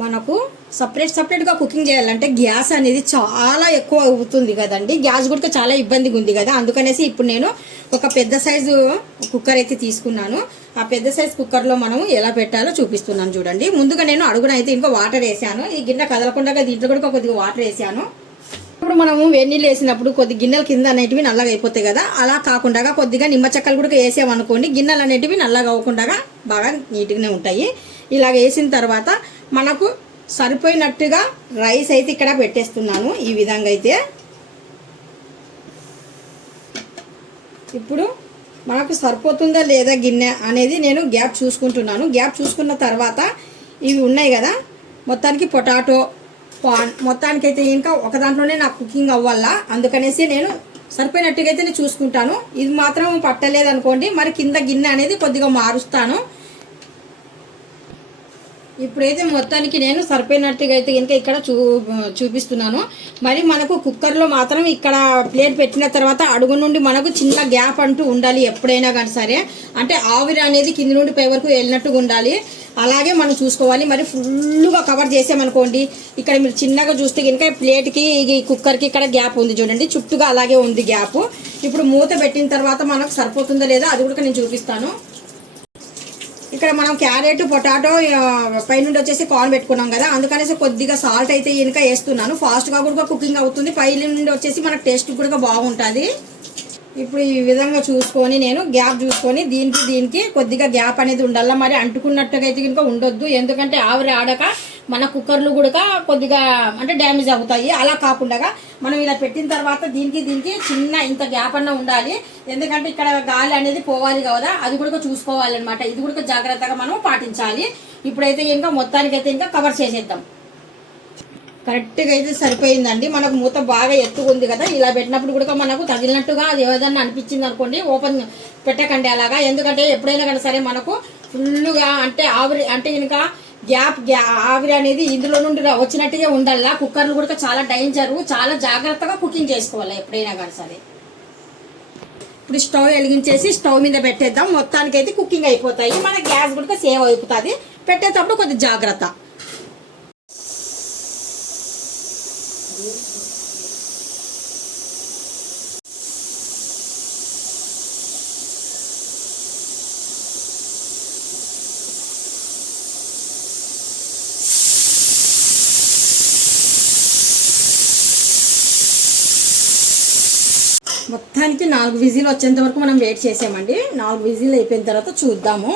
మనకు సపరేట్గా కుకింగ్ చేయాలంటే గ్యాస్ అనేది చాలా ఎక్కువ అవుతుంది కదండి. గ్యాస్ కూడా చాలా ఇబ్బందిగా ఉంది కదా, అందుకనేసి ఇప్పుడు నేను ఒక పెద్ద సైజు కుక్కర్ అయితే తీసుకున్నాను. ఆ పెద్ద సైజు కుక్కర్లో మనం ఎలా పెట్టాలో చూపిస్తున్నాను చూడండి. ముందుగా నేను అడుగున అయితే ఇంకా వాటర్ వేసాను. ఈ గిన్నె కదలకుండా దీంట్లో కూడా కొద్దిగా వాటర్ వేసాను. ఇప్పుడు మనము వేడి నీళ్ళు వేసినప్పుడు కొద్ది గిన్నెల కింద అనేటివి నల్లగా అయిపోతాయి కదా, అలా కాకుండా కొద్దిగా నిమ్మ చెక్కలు కూడా వేసామనుకోండి గిన్నెలు అనేటివి నల్లగా అవ్వకుండా బాగా నీట్గానే ఉంటాయి. ఇలాగ వేసిన తర్వాత మనకు సరిపోయినట్టుగా రైస్ అయితే ఇక్కడ పెట్టేస్తున్నాను. ఈ విధంగా అయితే ఇప్పుడు మనకు సరిపోతుందా లేదా గిన్నె అనేది నేను గ్యాప్ చూసుకుంటున్నాను. గ్యాప్ చూసుకున్న తర్వాత ఇవి ఉన్నాయి కదా, మొత్తానికి పొటాటో పాన్ మొత్తానికైతే ఇంకా ఒక దాంట్లోనే నాకు కుకింగ్ అవ్వాలా, అందుకనేసి నేను సరిపోయినట్టుగా అయితే నేను చూసుకుంటాను. ఇది మాత్రం పట్టలేదనుకోండి మరి కింద గిన్నె అనేది కొద్దిగా మారుస్తాను. ఇప్పుడైతే మొత్తానికి నేను సరిపోయినట్టుగా అయితే ఇంకా ఇక్కడ చూపిస్తున్నాను. మరి మనకు కుక్కర్లో మాత్రం ఇక్కడ ప్లేట్ పెట్టిన తర్వాత అడుగు నుండి మనకు చిన్న గ్యాప్ అంటూ ఉండాలి ఎప్పుడైనా కానీ సరే. అంటే ఆవిరి అనేది కింది నుండి పై వరకు వెళ్ళినట్టుగా ఉండాలి, అలాగే మనం చూసుకోవాలి. మరి ఫుల్గా కవర్ చేసామనుకోండి, ఇక్కడ మీరు చిన్నగా చూస్తే కనుక ప్లేట్కి కుక్కర్కి ఇక్కడ గ్యాప్ ఉంది చూడండి, చుట్టూగా అలాగే ఉంది గ్యాప్. ఇప్పుడు మూత పెట్టిన తర్వాత మనకు సరిపోతుందా లేదా అది కూడా నేను చూపిస్తాను. ఇక్కడ మనం క్యారెట్ పొటాటో పైనుండి వచ్చేసి కార్న్ పెట్టుకున్నాం కదా, అందుకనేసి కొద్దిగా సాల్ట్ అయితే ఇంకా వేస్తున్నాను. ఫాస్ట్గా కూడా కుకింగ్ అవుతుంది, పై నుండి వచ్చేసి మనకు టేస్ట్ కూడా బాగుంటుంది. ఇప్పుడు ఈ విధంగా చూసుకొని నేను గ్యాప్ చూసుకొని దీనికి కొద్దిగా గ్యాప్ అనేది ఉండాలి. మరి అంటుకున్నట్టుగా అయితే ఇంకా ఉండొద్దు, ఎందుకంటే ఆవిరి ఆడక మన కుక్కర్లు కూడా కొద్దిగా అంటే డ్యామేజ్ అవుతాయి. అలా కాకుండా మనం ఇలా పెట్టిన తర్వాత దీనికి చిన్న ఇంత గ్యాప్ అన్న ఉండాలి, ఎందుకంటే ఇక్కడ గాలి అనేది పోవాలి కదా, అది కూడా చూసుకోవాలన్నమాట. ఇది కూడా జాగ్రత్తగా మనం పాటించాలి. ఇప్పుడైతే ఇంకా మొత్తానికైతే ఇంకా కవర్ చేసేద్దాం. కరెక్ట్గా అయితే సరిపోయిందండి. మనకు మూత బాగా ఎత్తుగా ఉంది కదా, ఇలా పెట్టినప్పుడు కూడా మనకు తగిలినట్టుగా అది ఏదన్నా అనిపించింది అనుకోండి ఓపెన్ పెట్టకండి అలాగా, ఎందుకంటే ఎప్పుడైనా కానీ సరే మనకు ఫుల్గా అంటే ఆవిరి అంటే ఇంకా ఆవిరి అనేది ఇందులో నుండి వచ్చినట్టుగా ఉండాలా. కుక్కర్లు కూడా చాలా డేంజరు, చాలా జాగ్రత్తగా కుకింగ్ చేసుకోవాలి ఎప్పుడైనా కానీ సరే. ఇప్పుడు స్టవ్ వెలిగించేసి స్టవ్ మీద పెట్టేద్దాం. మొత్తానికైతే కుకింగ్ అయిపోతాయి, మన గ్యాస్ కూడా సేవ్ అయిపోతుంది. పెట్టేటప్పుడు కొద్దిగా జాగ్రత్త. మొత్తానికి 4 విజిల్ వచ్చేంత వరకు మనం వెయిట్ చేసామండి. 4 విజిల్ అయిపోయిన తర్వాత చూద్దాము.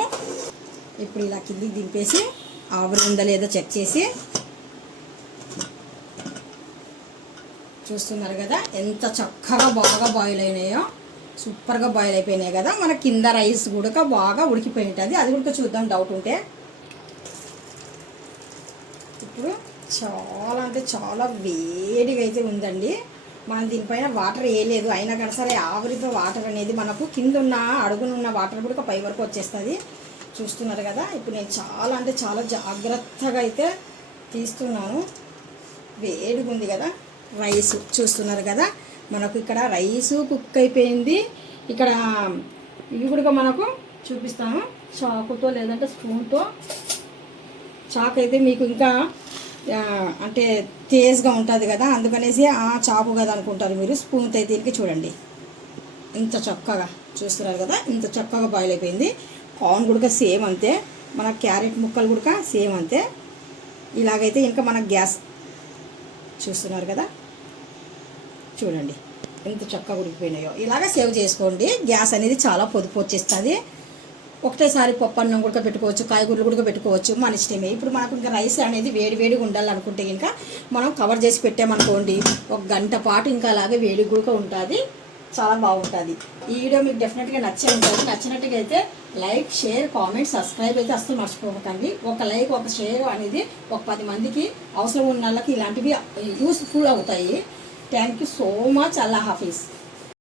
ఇప్పుడు ఇలా కిందికి దింపేసి ఆవిరి ఉందా లేదా చెక్ చేసి చూస్తున్నారు కదా ఎంత చక్కగా బాగా బాయిల్ అయినాయో, సూపర్గా బాయిల్ అయిపోయినాయి కదా. మన కింద రైస్ కూడా బాగా ఉడికిపోయి ఉంటుంది, అది కూడా చూద్దాం డౌట్ ఉంటే. ఇప్పుడు చాలా అంటే చాలా వేడిగా అయితే ఉందండి. మనం దీనిపైన వాటర్ వేయలేదు, అయినా కానీ సరే ఆవిరితో వాటర్ అనేది మనకు కింద ఉన్న అడుగునున్న వాటర్ కూడా పై వరకు వచ్చేస్తుంది. చూస్తున్నారు కదా. ఇప్పుడు నేను చాలా అంటే చాలా జాగ్రత్తగా అయితే తీస్తున్నాను. వేడిగా ఉంది కదా రైస్, చూస్తున్నారు కదా. మనకు ఇక్కడ రైసు కుక్ అయిపోయింది. ఇక్కడ ఇవి కూడా మనకు చూపిస్తాను చాకుతో లేదంటే స్పూన్తో. చాకు అయితే మీకు ఇంకా అంటే తేజ్గా ఉంటుంది కదా, అందుకనేసి ఆ చాకు కదా అనుకుంటారు మీరు. స్పూన్తో అయితే దీనికి చూడండి ఇంత చక్కగా చూస్తున్నారు కదా, ఇంత చక్కగా బాయిల్ అయిపోయింది. కార్న్ కూడా సేమ్ అంతే, మన క్యారెట్ ముక్కలు కూడా సేమ్ అంతే. ఇలాగైతే ఇంకా మన గ్యాస్ చూస్తున్నారు కదా, చూడండి ఎంత చక్కగా ఉడికిపోయినాయో. ఇలాగ సేవ్ చేసుకోండి, గ్యాస్ అనేది చాలా పొదుపు వచ్చేస్తుంది. ఒకటేసారి పప్పు అన్నం కూడా పెట్టుకోవచ్చు, కాయగూరలు కూడా పెట్టుకోవచ్చు, మన ఇష్టమే. ఇప్పుడు మనకు ఇంకా రైస్ అనేది వేడిగా ఉండాలనుకుంటే ఇంకా మనం కవర్ చేసి పెట్టామనుకోండి 1 గంట పాటు ఇంకా అలాగే వేడి కూడా ఉంటుంది, చాలా బాగుంటుంది. ఈ వీడియో మీకు డెఫినెట్గా నచ్చే ఉంటుంది. నచ్చినట్టుగా అయితే లైక్, షేర్, కామెంట్, సబ్స్క్రైబ్ అయితే అస్సలు మర్చిపోకండి. ఒక లైక్ ఒక షేర్ అనేది ఒక 10 మందికి అవసరం ఉన్న వాళ్ళకి ఇలాంటివి యూస్ఫుల్ అవుతాయి. Thank you so much. Allah Hafeez.